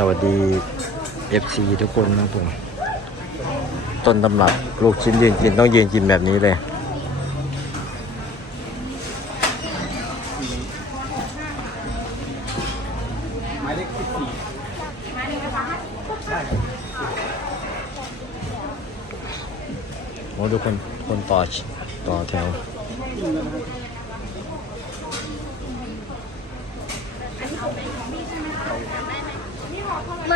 สวัสดี FC ทุกคนนะผมต้นตำรับลูกชิ้นยืนกินต้องยืนกินแบบนี้เลย หมายเลขสิบสี่โอ้ทุกคนคนต่อต่อแถว อ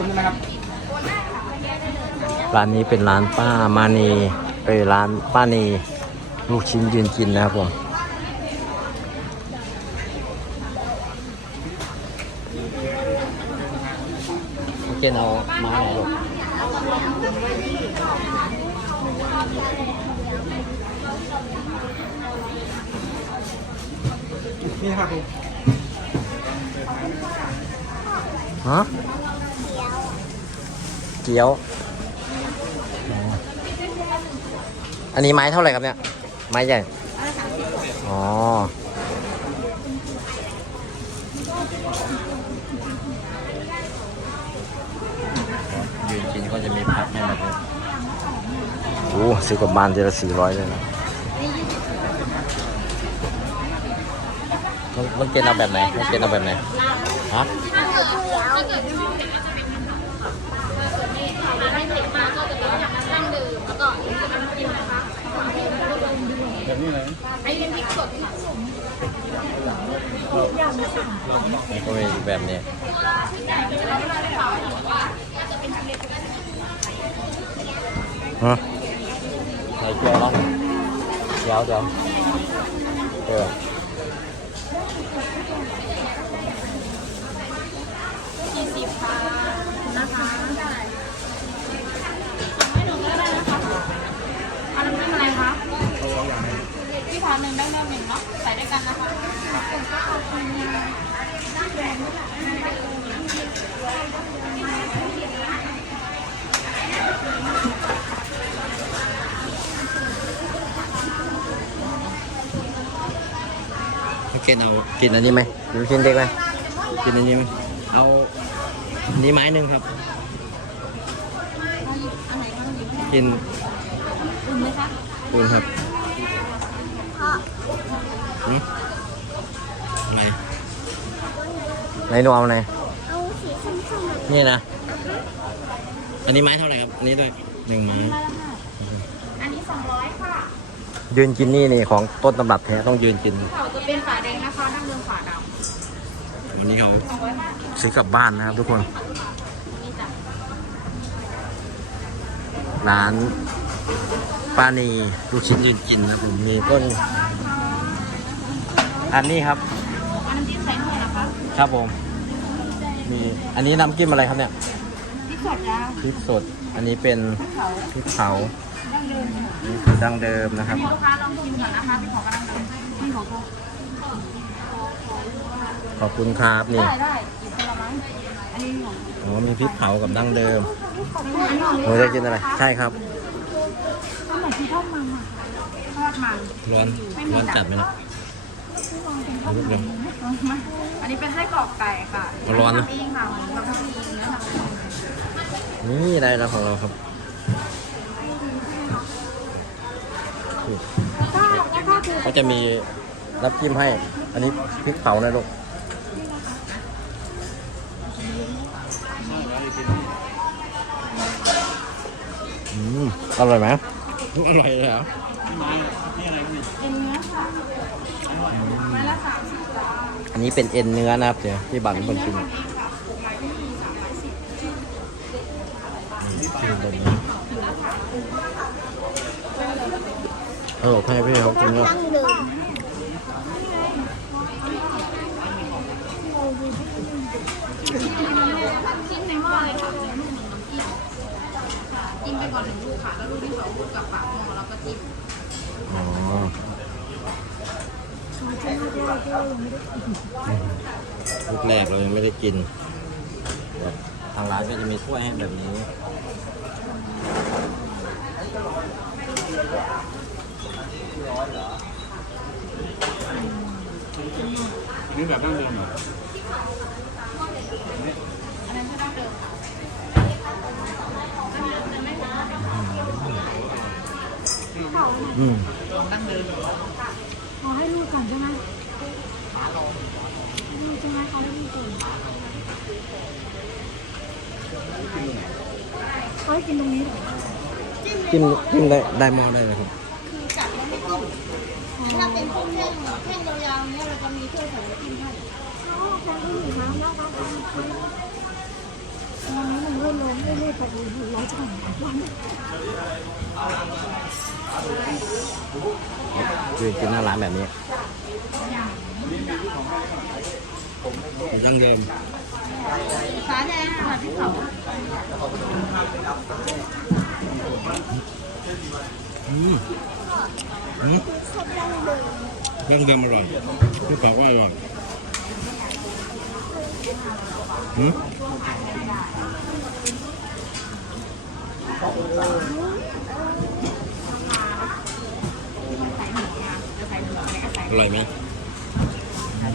ุ่นนะครับร้านนี้เป็นร้านป้ามานี ร้านป้านีลูกชิ้นยืนกินนะครับผมเกนเอาม้าไหนลูกนี่ครับผมฮะเกี๊ยวอ๋อ อันนี้ไม้เท่าไหร่ครับเนี่ย ไม้ใหญ่ อ๋อ ยืนกินก็จะมีผักให้แบบนี้โอ้ซื้อกับบานเจละสี่ร้อยเลยนะมันมันเกณฑ์เอาแบบไหนมันเกณฑ์เอาแบบไหนฮะ แบบนี้เลย ก็มีแบบนี้ฮะใส่เกลือเนาะเดี๋ยวเดี๋ยวเออสี่สิบค่ะนะคะเอาน้ำจิ้มอะไรคะ พี่พาหนึ่งได้เริ่มหนึ่งเนาะใส่ด้วยกันนะคะกินเอากินอันนี้ไหมกินลูกชิ้นเด็กไหมกินอันนี้ไหมเอาอันนี้ไม้หนึ่งครับอะไรก็ต้องหยิบกินอุ่นไหมคะคุณครับ หืมอะไรไหนหนูเอาไหนเอาสีส้มๆนี่นะ อันนี้ไม้เท่าไหร่ครับ อันนี้ด้วยหนึ่งไม้อันนี้สองร้อยค่ะยืนกินนี่นี่ของต้นตำรับแท้ต้องยืนกิน เขาจะเป็นฝาแดงนะคะดั้งเดิมฝาดวันนี้เขาำสองร้อยบาทซื้อกลับบ้านนะครับทุกคน นี่จ้ะร้านป้านีลูกชิ้นยืนกินนะผมมีต้น อันนี้ครับเอาน้ำจิ้มใส่ถ้วยนะคะครับผม มีอันนี้น้ำจิ้มอะไรครับเนี่ยพริกสดยาพริกสด อันนี้เป็นเขาพริกเผาดั้งเดิมนี่คือดั้งเดิมนะครับนี่ลูกค้าลองชิมก่อนนะคะพี่ขอกระดังเดิมพี่ขอโทษขอบคุณครับนี่ได้ได้หยิบผลไม้อันนี้ของอ๋อมีพริกเผากับดั้งเดิมอันนี้ของหนูจะกินอะไรใช่ครับข้าวเหนียวที่ทอดมันค่ะทอดมันร้อนร้อนจัดไหมนะเอาลูกเดียวอันนี้เป็นไส้กรอกไก่ค่ะเอาร้อนนะทำเองค่ะเราทำเองเนื้อทำเองนี่ได้แล้วของเราครับเขาจะมีน้ำจิ้มให้ อันนี้พริกเผานะลูกอืมอร่อยไหมอร่อยเลยเหรอเป็นเนื้อค่ะ ไม้ละสามสิบจ้าอันนี้เป็นเอ็นเนื้อนะครับเดี๋ยวที่บันบนกินกินแบบนี้เออให้พี่เขากินก็ตั้งเดิมจิ้มในหม้อเลยค่ะหนึ่งลูกหนึ่งน้ำจิ้มจิ้มไปก่อนหนึ่งลูกค่ะ แล้วลูกที่สองลูกกับปากหม้อแล้วก็จิ้มอ๋อ ลูกแรกเรายังไม่ได้กินเดี๋ยวทางร้านก็จะมีถ้วยให้แบบนี้นี่แบบดั้งเดิมเหรออันนั้นคือดั้งเดิมดั้งเดิมจะไม่หวานอืมขอให้ลูกก่อนใช่ไหม กใช่ไหมเขาให้ลูกก่อนเขาให้กินตรงนี้เหรอจิ้มจิ้มได้ได้หมอได้เลยครับคือจับแล้วไม่ต้องถ้าเป็นพวกแท่งแท่งยาวๆเนี้ยเราจะมีถ้วยใส่น้ำจิ้มให้อ๋อแฟนผู้หญิงนะแล้วก็วันนี้มันเลื่อนลงเรื่อยๆไปดูร้อยจังหวะวันยืนกินหน้าร้านแบบนี้ ดั้งเดิมฟ้าแดงค่ะที่เขาอืมอืมชอบดั้งเดิ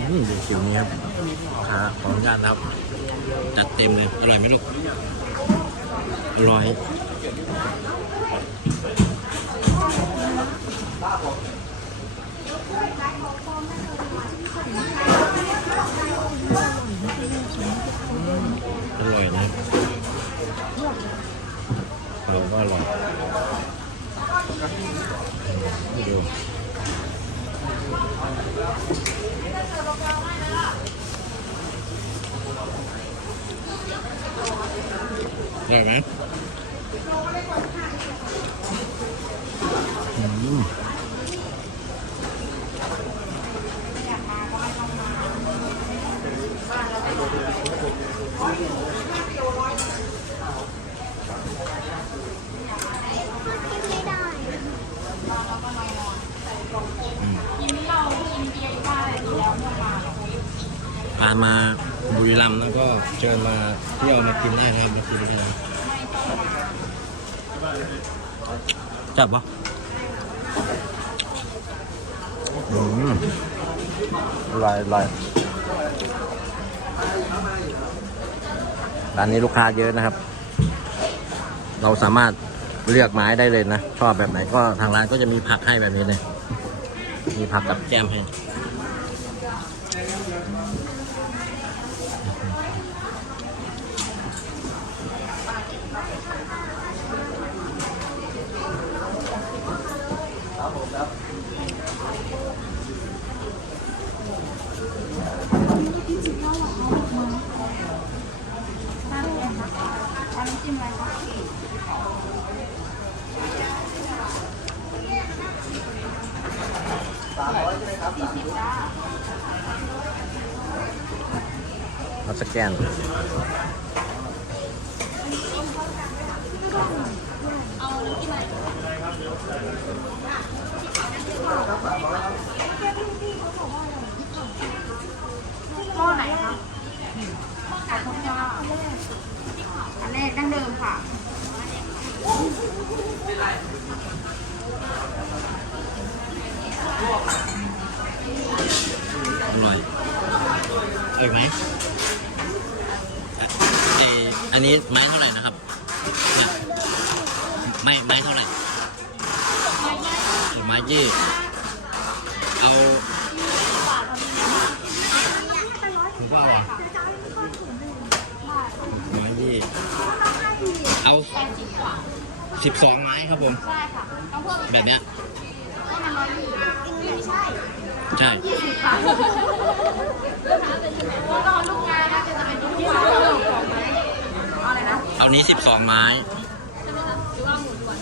มเดี๋ยวคิวนี้ครับครับขออนุญาตครับ จัดเต็มเลย อร่อยไหมลูก อร่อย อร่อยนะเราก็อร่อยดู อร่อยไหมอืมไม่ได้ กินเรากินเบียร์ได้แล้วมา ผ่าน มาบุรีรัมย์แล้วก็เชิญมาเที่ยวมากินได้นะครับมากินได้นจับปะอืมอร่อยอร่อยร้านนี้ลูกค้าเยอะนะครับ เราสามารถเลือกไม้ได้เลยนะ ชอบแบบไหนก็ทางร้านก็จะมีผักให้แบบนี้เลย มีผักกับแก้มให้ ตั้งเลยค่ะเอาน้ำจิ้มอะไรคะ เราสแกนหม้อไหนคะหม้อไก่ทอดยาอันแรกดั้งเดิมค่ะ อร่อย อร่อยไหมเอออันนี้ไม้เท่าไหร่นะครับเนี่ยไม้ไม้เท่าไหร่ไม้ยี่เอาผมว่าอะไม้ยี่เอาสิบสองไม้ครับผมใช่ค่ะต้องเพิ่มอีกแบบเนี้ย ให้มันร้อยยี่ไม่ใช่ใช่ยี่สิบค่ะแล้วก็ลูกงานน่าจะเป็นยี่สิบสองไหมเอาอะไรนะเอานี้สิบสองไม้ใช่ไหมคะหรือว่าหมูล้วน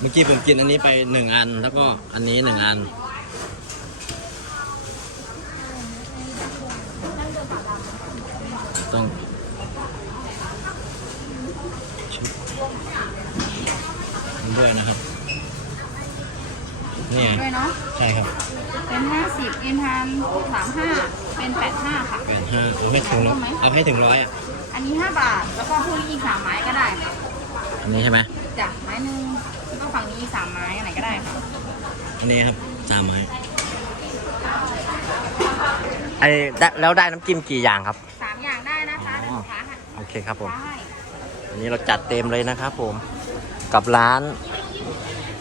เมื่อกี้ผมกินอันนี้ไปหนึ่งอัน แล้วก็อันนี้หนึ่งอัน ต้องชิมด้วยนะครับ นี่ไงด้วยเนาะ ใช่ครับเป็นห้าสิบกินทานสามห้าเป็นแปดห้าค่ะ แปดห้าเอาให้ถึงร้อยเอาให้ถึงร้อยอะ อันนี้ห้าบาท แล้วก็พวกนี้อีกสามไม้ก็ได้ค่ะอันนี้ใช่ไหมจ้ะไม้หนึ่งแล้วก็ฝั่งนี้อีกสามไม้อันไหนก็ได้ค่ะ อันนี้ครับสามไม้ไอ้ได้แล้วได้น้ำจิ้มกี่อย่างครับสามอย่างได้นะคะเดี๋ยวหนูค้าให้โอเคครับผม ค้าให้ วันนี้เราจัดเต็มเลยนะครับผมกับร้าน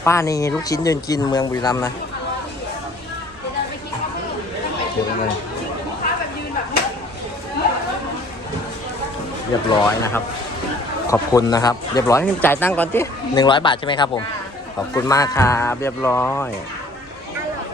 ป้านี่ลูกชิ้นยืนกินเมืองบุรีรัมย์นะเดี๋ยวเลยเรียบร้อยนะครับ ขอบคุณนะครับ เรียบร้อยจ่ายตังค์ก่อนที่หนึ่งร้อยบาทใช่ไหมครับผม ขอบคุณมากครับ เรียบร้อย